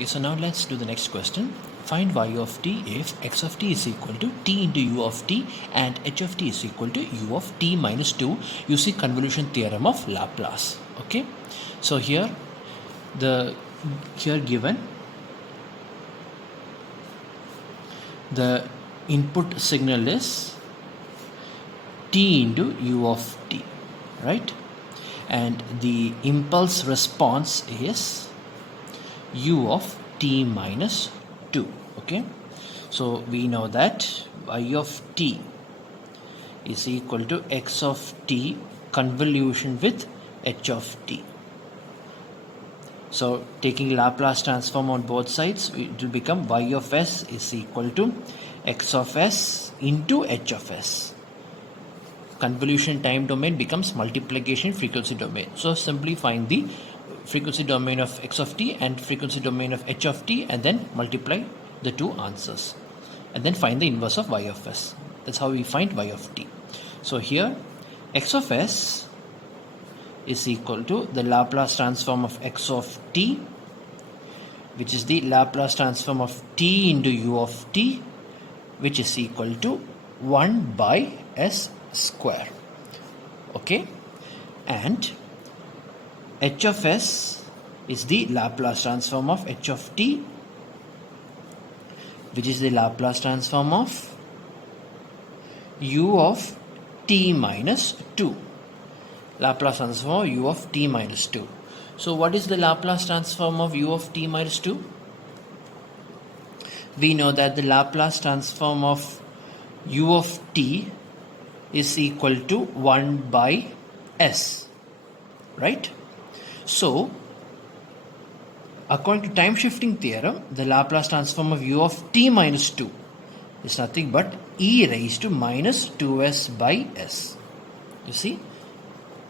Okay, so now let's do the next question. Find y of t if x of t is equal to t into u of t and h of t is equal to u of t minus 2 using convolution theorem of Laplace. Okay, so here given the input signal is t into u of t, right? And the impulse response is u of t minus 2. Okay, so we know that y of t is equal to x of t convolution with h of t. So taking Laplace transform on both sides, it will become y of s is equal to x of s into h of s. Convolution time domain becomes multiplication frequency domain. So simply find the frequency domain of x of t and frequency domain of h of t and then multiply the two answers and then find the inverse of y of s. That's how we find y of t. So here x of s is equal to the Laplace transform of x of t, which is the Laplace transform of t into u of t, which is equal to 1 by s square. Okay, and h of s is the Laplace transform of h of t, which is the Laplace transform of u of t minus 2. Laplace transform of u of t minus 2. So what is the Laplace transform of u of t minus 2? We know that the Laplace transform of u of t is equal to 1 by s, right? So according to time shifting theorem, the Laplace transform of u of t minus 2 is nothing but e raised to minus 2s by s. You see,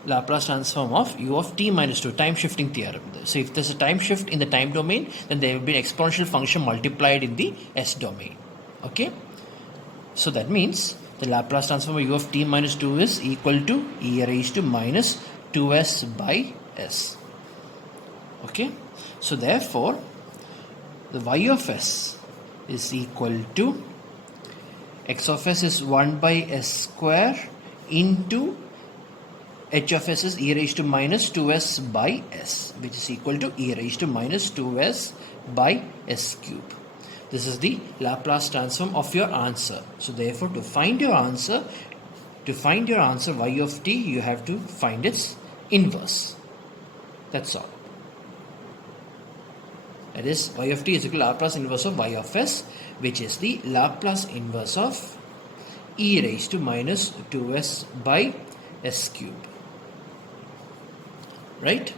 Laplace transform of u of t minus 2, time shifting theorem. So if there's a time shift in the time domain, then there will be an exponential function multiplied in the s domain. Okay, so that means the Laplace transform of u of t minus 2 is equal to e raised to minus 2s by s. Okay, so therefore the y of s is equal to x of s is 1 by s square into h of s is e raised to minus 2s by s, which is equal to e raised to minus 2s by s cube. This is the Laplace transform of your answer. So therefore, to find your answer y of t, you have to find its inverse. That's all. That is, y of t is equal to Laplace inverse of y of s, which is the Laplace inverse of e raised to minus 2s by s cube. Right?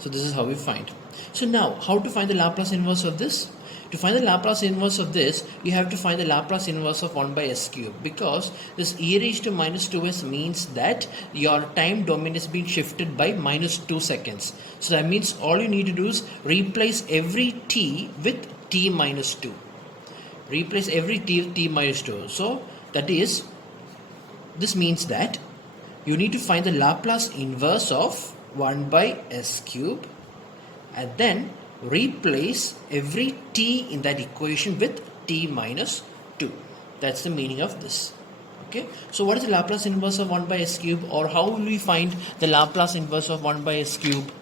So this is how we find. So now, how to find the Laplace inverse of this? To find the Laplace inverse of this, you have to find the Laplace inverse of 1 by s cube, because this e raised to minus 2s means that your time domain is being shifted by minus 2 seconds. So that means all you need to do is replace every t with t minus 2. Replace every t with t minus 2. So that is, this means that you need to find the Laplace inverse of 1 by s cube and then replace every t in that equation with t minus 2. That's the meaning of this. Okay, so what is the Laplace inverse of 1 by s cube, or how will we find the Laplace inverse of 1 by s cube?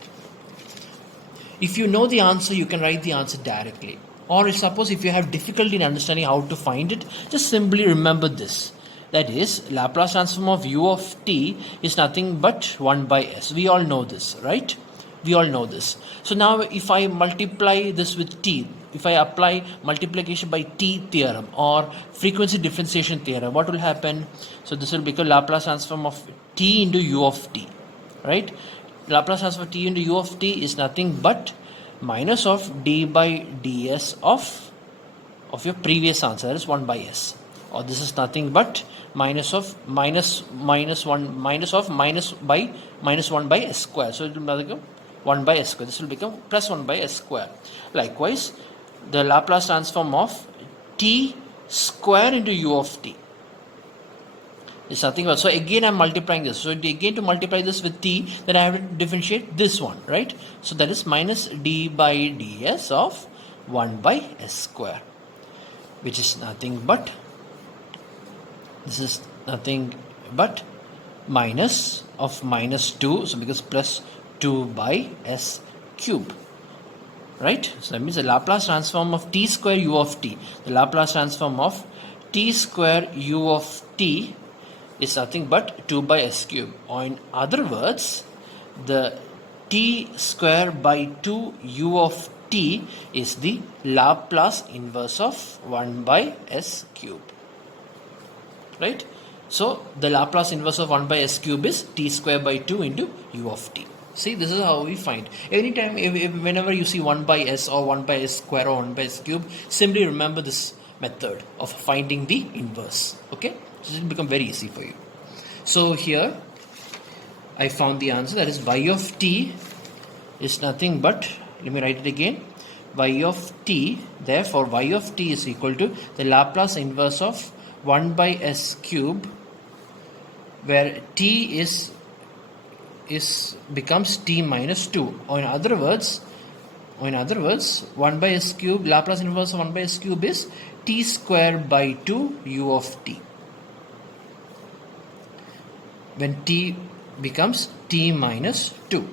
If you know the answer, you can write the answer directly, or suppose if you have difficulty in understanding how to find it, just simply remember this. That is, Laplace transform of u of t is nothing but 1 by s. We all know this, right? We all know this. So now if I multiply this with t, if I apply multiplication by t theorem or frequency differentiation theorem, what will happen? So this will become Laplace transform of t into u of t, right? Laplace transform of t into u of t is nothing but minus of d by ds of your previous answer, that is 1 by s. Or this is nothing but minus of minus by minus 1 by s square. So it will become 1 by s square. This will become plus 1 by s square. Likewise, the Laplace transform of t square into u of t is nothing but, so again I am multiplying this. So again to multiply this with t, then I have to differentiate this one, right? So that is minus d by ds of 1 by s square, which is nothing but, this is nothing but minus of minus 2, so because plus 2 by s cube, right? So that means the Laplace transform of t square u of t, the Laplace transform of t square u of t is nothing but 2 by s cube, or in other words, the t square by 2 u of t is the Laplace inverse of 1 by s cube, right? So the Laplace inverse of 1 by s cube is t square by 2 into u of t. See, this is how we find. Anytime, whenever you see 1 by s or 1 by s square or 1 by s cube, simply remember this method of finding the inverse. Okay, so it will become very easy for you. So here I found the answer, that is y of t is nothing but, let me write it again, y of t, therefore y of t is equal to the Laplace inverse of 1 by s cube, where t becomes t minus 2, or in other words 1 by s cube, Laplace inverse of 1 by s cube is t square by 2 u of t, when t becomes t minus 2.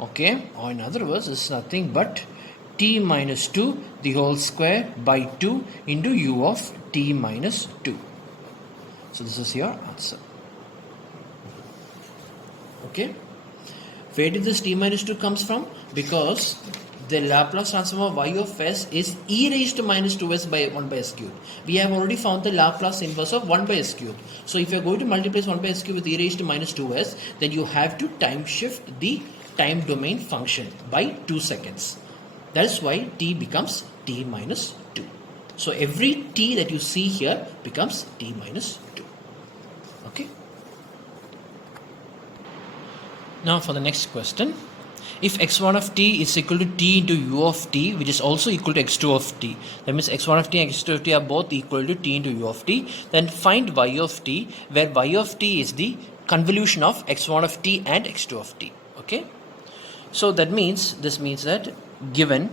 Okay, or in other words, it's nothing but t minus 2 the whole square by 2 into u of t minus 2. So this is your answer. Okay, where did this t minus 2 comes from? Because the Laplace transform of y of s is e raised to minus 2s by 1 by s cube. We have already found the Laplace inverse of 1 by s cube. So if you are going to multiply 1 by s cube with e raised to minus 2s, then you have to time shift the time domain function by 2 seconds. That is why t becomes t minus 2. So every t that you see here becomes t minus 2. Okay. Now for the next question. If x1 of t is equal to t into u of t, which is also equal to x2 of t, that means x1 of t and x2 of t are both equal to t into u of t, then find y of t, where y of t is the convolution of x1 of t and x2 of t. Okay, so that means, this means that given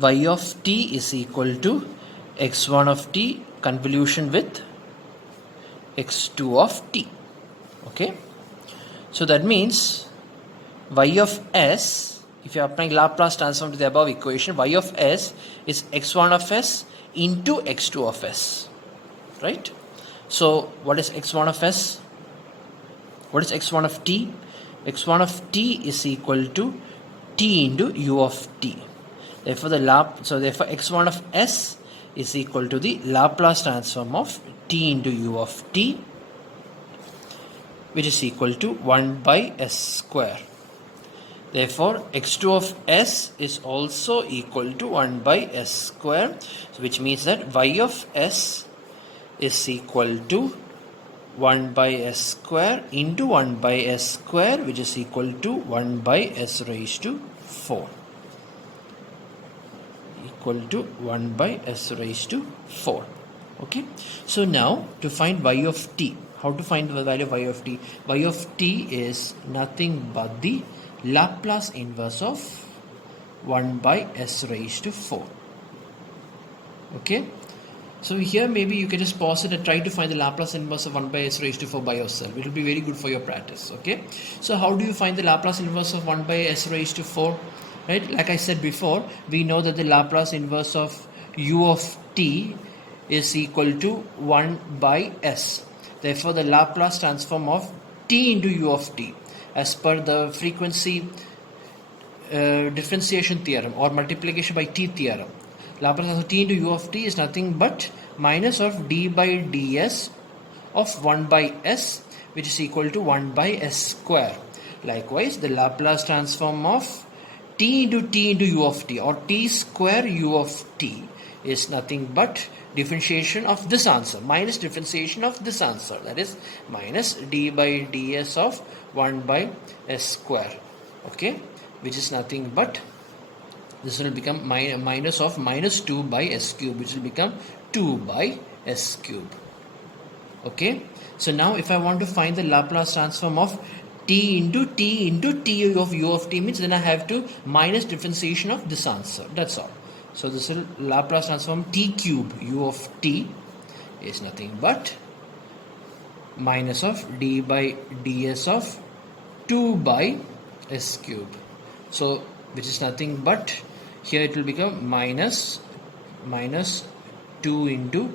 y of t is equal to x1 of t convolution with x2 of t. Okay, so that means y of s, if you are applying Laplace transform to the above equation, y of s is x1 of s into x2 of s, right? So what is x1 of s? What is x1 of t? x1 of t is equal to t into u of t. Therefore therefore x1 of s is equal to the Laplace transform of t into u of t, which is equal to 1 by s square. Therefore x2 of s is also equal to 1 by s square, which means that y of s is equal to 1 by s square into 1 by s square, which is equal to 1 by s raised to 4. Equal to 1 by s raised to 4. Okay, so now to find y of t, how to find the value of y of t? Y of t is nothing but the Laplace inverse of 1 by s raised to 4. Okay, so here maybe you can just pause it and try to find the Laplace inverse of 1 by s raised to 4 by yourself. It will be very good for your practice. Okay, so how do you find the Laplace inverse of 1 by s raised to 4? Right, like I said before, we know that the Laplace inverse of u of t is equal to 1 by s. Therefore, the Laplace transform of t into u of t, as per the frequency differentiation theorem or multiplication by t theorem, Laplace of t into u of t is nothing but minus of d by ds of 1 by s, which is equal to 1 by s square. Likewise, the Laplace transform of t into u of t or t square u of t is nothing but differentiation of this answer minus differentiation of this answer, that is minus d by ds of 1 by s square. Okay, which is nothing but, this will become minus of minus 2 by s cube, which will become 2 by s cube. Okay, so now if I want to find the Laplace transform of t into t of u of t means then I have to minus differentiation of this answer. That's all. So this will Laplace transform t cube u of t is nothing but minus of d by ds of 2 by s cube. So which is nothing but here it will become minus 2 into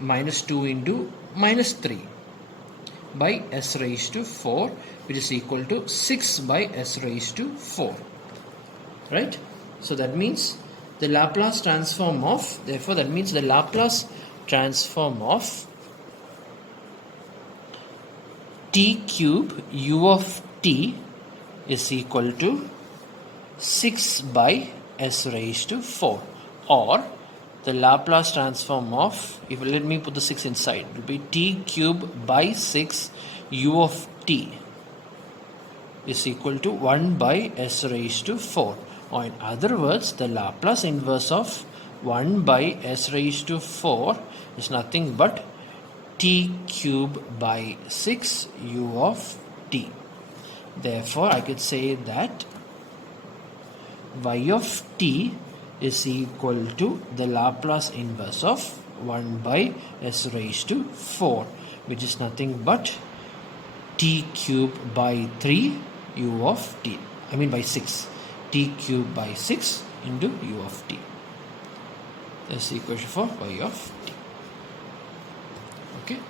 minus 3 by s raised to 4, which is equal to 6 by s raised to 4. Right? So that means the Laplace transform of, therefore that means the Laplace transform of t cube u of t is equal to 6 by s raised to 4, or the Laplace transform of, if let me put the 6 inside, it will be t cube by 6 u of t is equal to 1 by s raised to 4, or in other words the Laplace inverse of 1 by s raised to 4 is nothing but t cube by 6 u of t. Therefore I could say that y of t is equal to the Laplace inverse of 1 by s raised to 4, which is nothing but t cube by 3 u of t, I mean by 6, t cube by 6 into u of t. That's the equation for y of t. Okay.